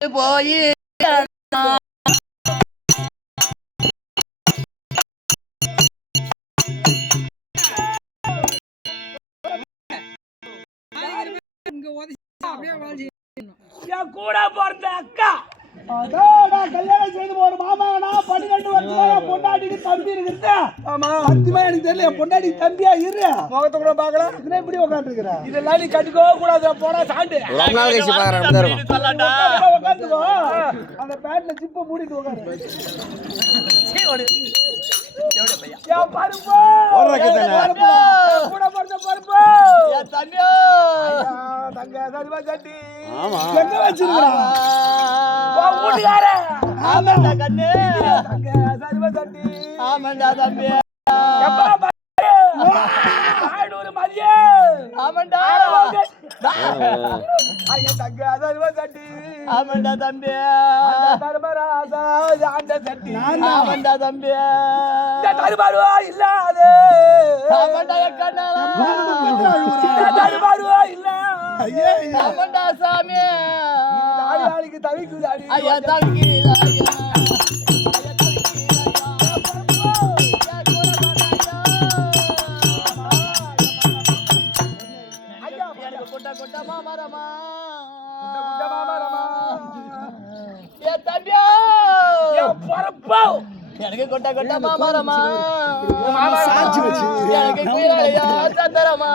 போய் கூட பிறந்த அக்கா அடடா, கல்யாணம் செய்து ஒரு மாமாடா பன்னிரெண்டு பொண்டாட்டிக்கு தம்பி இருக்குது? ஆமா. சத்தியமா எனக்கு தெரியல என் பொண்டாட்டிக்கு தம்பியா இரு. முகத்தை கூட பார்க்கலாம் இதுல இப்படி உட்காந்துருக்கிற இதெல்லாம் நீ கட்டுக்கோ கூடாது போனா சாண்டு. ரொம்ப நாள் கழிச்சு உட்காந்துக்கோ அந்த பேண்ட்ல ஜிப்பை மூடிட்டு உட்காரு என் பருப்பு ஓடுறக்கு தானே. பருப்பு. என் கூட பிறந்த பருப்பு என் தம்பியோ ஆ, தங்க சரிமா சட்டி ஆமா எங்க வச்சிருக்கா வீட்டுக்காரன். ஆமாண்டா கண்ணு. தங்க சரிமா சட்டி ஆமாண்டா தம்பி. ஆடூர் மதியம் ஆமாண்டா. தங்க சரிமா சட்டி ஆமாண்டா தம்பி. தர்மராசா ஆண்ட சட்டி ஆமாண்டா தம்பி. இந்த தருமாருவா இல்லாது. ஆமாண்டா என் கண்ணாலா. இந்த தருமாருவா இல்ல ஆமாண்டா சாமி ஆளாளுக்கு தவிக்குது ஐயா ஐயா. எனக்கு கொட்ட கொட்ட மாமரமா எனக்கு குயிலாளியா சந்தரமா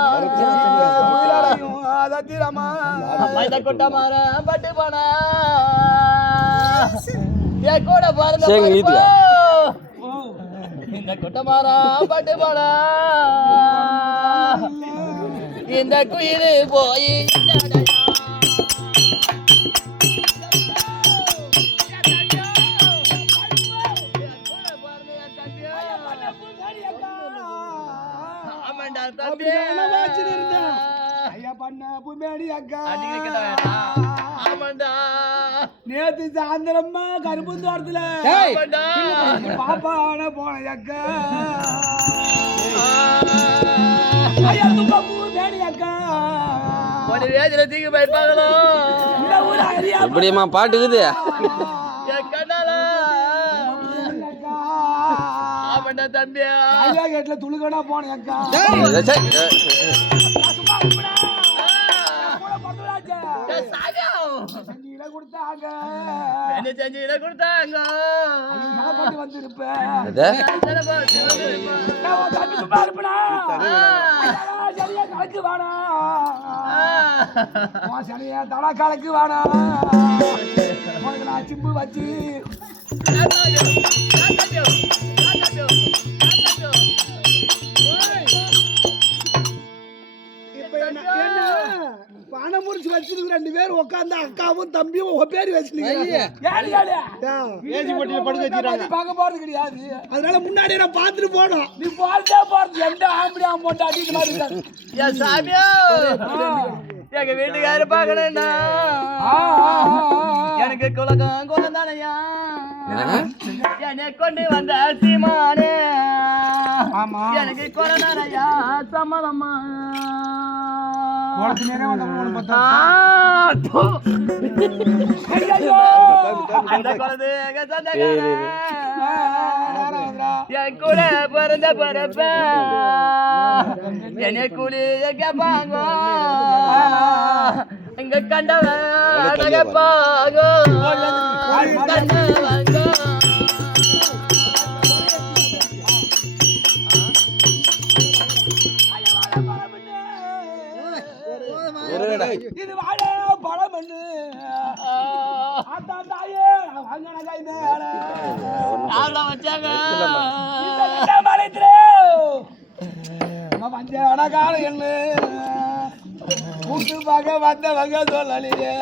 தத்திரமா மைத கொட்ட மாற பட்டு போனா. என் கூட பாருங்க. இந்த கொட்ட மாறா பட்டு போனா. இந்த குயில் போய். தம்பி ஐயா பண்ண புமேடி அக்கா. ஆமாண்டா. நேத்து சாயந்தரமா கரும்புந்தோட்டத்துல ஆமாண்டா. பாப்பான போன அக்கா. ஐயா துப்பா புமேடி அக்கா. எப்படிம்மா பாட்டுக்குது தம்பி ஐயா கேட்ல துளுகனா போன அக்கா. என்ன செஞ்சு கொடுத்தாங்க. சரியா கலக்கு. உன் சனியா தலா கலக்கு வேணா. உனக்கு நான் சிம்பு வச்சு. வச்சிருக்கு ரெண்டு பேரும் உட்காந்து அக்காவும் தம்பியும் உங்க பேர் வச்சிருக்கீங்க பார்க்க போறது கிடையாது. அதனால முன்னாடி நான் பார்த்துட்டு போனோம். நீ போறதே போறது. எந்த ஆம்படி அமௌண்ட் அடிக்கிற மாதிரி இருக்காது. என் சாமியோ. எங்க வீட்டுக்காரு பார்க்கணும்னா. எனக்கு குலகம் குலந்தானையா. என்னை கொண்டு வந்த சீமானே. ஆமா. எனக்கு கொலனாரையா சம்மதம்மா. என் கூட பிறந்த பிறப்ப. என்னை கூலிய கேட்பாங்க இங்க கண்டவன் கண்டவங்க. கூட்டு பார்க்க வந்தவங்க சொல்லலையே